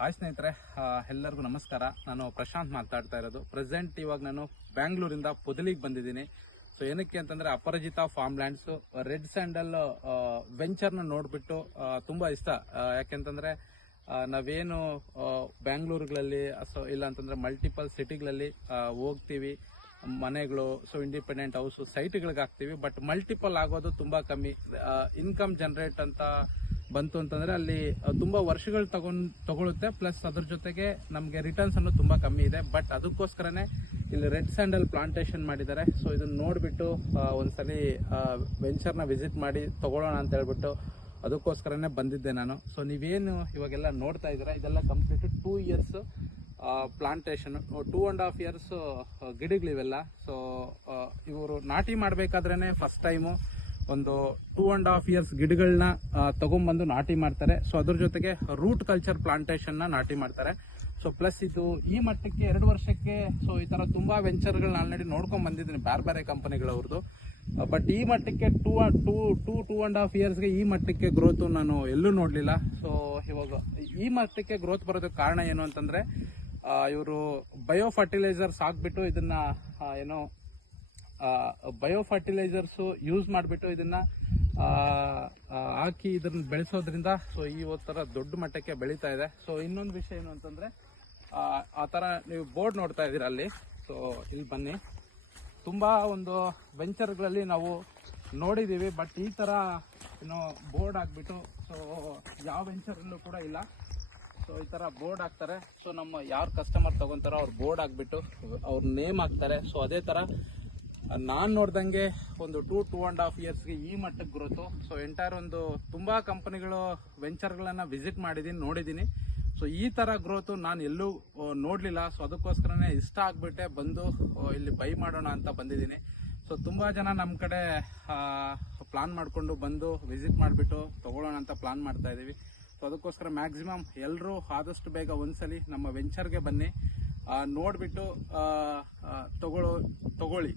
Hi ಸ್ನೇಹಿತರೆ, ಎಲ್ಲರಿಗೂ ನಮಸ್ಕಾರ. ನಾನು ಪ್ರಶಾಂತ್ ಮಾತಾಡ್ತಾ ಇರೋದು. ಪ್ರೆಸೆಂಟ್ ಇವಾಗ ನಾನು ಬ್ಯಾಂಗ್ಳೂರಿಂದ ಪೊದಲಿಗೆ ಬಂದಿದ್ದೀನಿ. ಸೊ ಏನಕ್ಕೆ ಅಂತಂದ್ರೆ Aparajita farm lands red sandal ವೆಂಚರ್ನ ನೋಡ್ಬಿಟ್ಟು ತುಂಬಾ ಇಷ್ಟ. ಯಾಕೆಂತಂದ್ರೆ ನಾವೇನು ಬ್ಯಾಂಗ್ಳೂರುಗಳಲ್ಲಿ ಇಲ್ಲ ಅಂತಂದ್ರೆ ಮಲ್ಟಿಪಲ್ ಸಿಟಿಗಳಲ್ಲಿ ಹೋಗ್ತೀವಿ, ಮನೆಗಳು, ಸೊ ಇಂಡಿಪೆಂಡೆಂಟ್ ಹೌಸ್ ಸೈಟ್ಗಳಿಗೆ ಹಾಕ್ತಿವಿ. ಬಟ್ ಮಲ್ಟಿಪಲ್ ಆಗೋದು ತುಂಬಾ ಕಮ್ಮಿ. ಇನ್ಕಮ್ ಜನರೇಟ್ ಅಂತ ಬಂತು ಅಂತಂದ್ರೆ ಅಲ್ಲಿ ತುಂಬಾ ವರ್ಷಗಳು ತಗೊಳುತ್ತೆ. ಪ್ಲಸ್ ಅದ್ರ ಜೊತೆಗೆ ನಮಗೆ ರಿಟರ್ನ್ಸ್ ಅನ್ನು ತುಂಬಾ ಕಮ್ಮಿ ಇದೆ. ಬಟ್ ಅದಕ್ಕೋಸ್ಕರನೇ ಇಲ್ಲಿ ರೆಡ್ ಸ್ಯಾಂಡಲ್ ಪ್ಲಾಂಟೇಶನ್ ಮಾಡಿದ್ದಾರೆ. ಸೊ ಇದನ್ನ ನೋಡ್ಬಿಟ್ಟು ಒಂದ್ಸಲಿ ವೆಂಚರ್ನ ವಿಸಿಟ್ ಮಾಡಿ ತಗೊಳ್ಳೋಣ ಅಂತ ಹೇಳ್ಬಿಟ್ಟು ಅದಕ್ಕೋಸ್ಕರನೇ ಬಂದಿದ್ದೆ ನಾನು. ಸೊ ನೀವೇನು ಇವಾಗೆಲ್ಲ ನೋಡ್ತಾ ಇದ್ದೀರಾ, ಇದೆಲ್ಲ ಕಂಪ್ಲೀಟ್ 2 years ಪ್ಲಾಂಟೇಶನ್, 2.5 years ಗಿಡಗಳಿವೆಲ್ಲ. ಸೊ ಇವರು ನಾಟಿ ಮಾಡಬೇಕಾದ್ರೇನೆ ಫಸ್ಟ್ ಟೈಮು ಒಂದು 2.5 years ಗಿಡಗಳನ್ನ ತಗೊಂಡ್ಬಂದು ನಾಟಿ ಮಾಡ್ತಾರೆ. ಸೊ ಅದ್ರ ಜೊತೆಗೆ ರೂಟ್ ಕಲ್ಚರ್ ಪ್ಲಾಂಟೇಶನ್ ನ ನಾಟಿ ಮಾಡ್ತಾರೆ. ಸೊ ಪ್ಲಸ್ ಇದು ಈ ಮಟ್ಟಕ್ಕೆ 2 ವರ್ಷಕ್ಕೆ ಸೊ ಈ ತರ ತುಂಬಾ ವೆಂಚರ್ಗಳನ್ನ ಆಲ್ರೆಡಿ ನೋಡ್ಕೊಂಡ್ ಬಂದಿದ್ದೀನಿ ಬೇರೆ ಬೇರೆ ಕಂಪನಿಗಳವ್ರದ್ದು. ಬಟ್ ಈ ಮಟ್ಟಕ್ಕೆ 2.5 yearsಗೆ ಈ ಮಟ್ಟಕ್ಕೆ ಗ್ರೋತ್ ನಾನು ಎಲ್ಲೂ ನೋಡ್ಲಿಲ್ಲ. ಸೊ ಇವಾಗ ಈ ಮಟ್ಟಕ್ಕೆ ಗ್ರೋತ್ ಬರೋದಕ್ಕೆ ಕಾರಣ ಏನು ಅಂತಂದ್ರೆ ಇವರು ಬಯೋ ಫರ್ಟಿಲೈಸರ್ಸ್ ಹಾಕ್ಬಿಟ್ಟು ಇದನ್ನ ಏನೋ ಬಯೋ ಫರ್ಟಿಲೈಸರ್ಸ್ ಯೂಸ್ ಮಾಡಿಬಿಟ್ಟು ಇದನ್ನ ಹಾಕಿ ಇದನ್ನ ಬೆಳೆಸೋದ್ರಿಂದ ಸೊ ಈ ತರ ದೊಡ್ಡ ಮಟ್ಟಕ್ಕೆ ಬೆಳೀತಾ ಇದೆ. ಸೊ ಇನ್ನೊಂದು ವಿಷಯ ಏನು ಅಂತಂದ್ರೆ ಆ ತರ ನೀವು ಬೋರ್ಡ್ ನೋಡ್ತಾ ಇದ್ದೀರಾ ಅಲ್ಲಿ. ಸೊ ಇಲ್ಲಿ ಬನ್ನಿ, ತುಂಬಾ ಒಂದು ವೆಂಚರ್ಗಳಲ್ಲಿ ನಾವು ನೋಡಿದೀವಿ, ಬಟ್ ಈ ತರ ಏನೋ ಬೋರ್ಡ್ ಹಾಕ್ಬಿಟ್ಟು ಸೊ ಯಾವ ವೆಂಚರಲ್ಲೂ ಕೂಡ ಇಲ್ಲ. ಸೊ ಈ ತರ ಬೋರ್ಡ್ ಹಾಕ್ತಾರೆ. ಸೊ ನಮ್ಮ ಯಾರು ಕಸ್ಟಮರ್ ತಗೊಂತಾರೋ ಅವ್ರು ಬೋರ್ಡ್ ಹಾಕ್ಬಿಟ್ಟು ಅವ್ರ ನೇಮ್ ಹಾಕ್ತಾರೆ. ಸೊ ಅದೇ ತರ ನಾನ್ ನೋಡ್ದಂಗೆ ಒಂದು 2.5 yearsಗೆ ಈ ಮಟ್ಟಕ್ಕೆ ಗ್ರೋತು. ಸೊ ಎಂಟೈರ್ ಒಂದು ತುಂಬಾ ಕಂಪನಿಗಳು ವೆಂಚರ್ಗಳನ್ನ ವಿಸಿಟ್ ಮಾಡಿದೀನಿ, ನೋಡಿದೀನಿ. ಸೊ ಈ ತರ ಗ್ರೋತು ನಾನು ಎಲ್ಲೂ ನೋಡ್ಲಿಲ್ಲ. ಸೊ ಅದಕ್ಕೋಸ್ಕರನೇ ಇಷ್ಟ ಆಗ್ಬಿಟ್ಟೆ ಬಂದು ಇಲ್ಲಿ ಬೈ ಮಾಡೋಣ ಅಂತ ಬಂದಿದ್ದೀನಿ. ಸೊ ತುಂಬಾ ಜನ ನಮ್ಮ ಕಡೆ ಪ್ಲಾನ್ ಮಾಡ್ಕೊಂಡು ಬಂದು ವಿಸಿಟ್ ಮಾಡಿಬಿಟ್ಟು ತಗೊಳ್ಳೋಣ ಅಂತ ಪ್ಲಾನ್ ಮಾಡ್ತಾ ಇದೀವಿ. ಸೊ ಅದಕ್ಕೋಸ್ಕರ ಮ್ಯಾಕ್ಸಿಮಮ್ ಎಲ್ಲರೂ ಆದಷ್ಟು ಬೇಗ ಒಂದ್ಸಲಿ ನಮ್ಮ ವೆಂಚರ್ಗೆ ಬನ್ನಿ, ನೋಡ್ಬಿಟ್ಟು ತಗೊಳ್ಳಿ.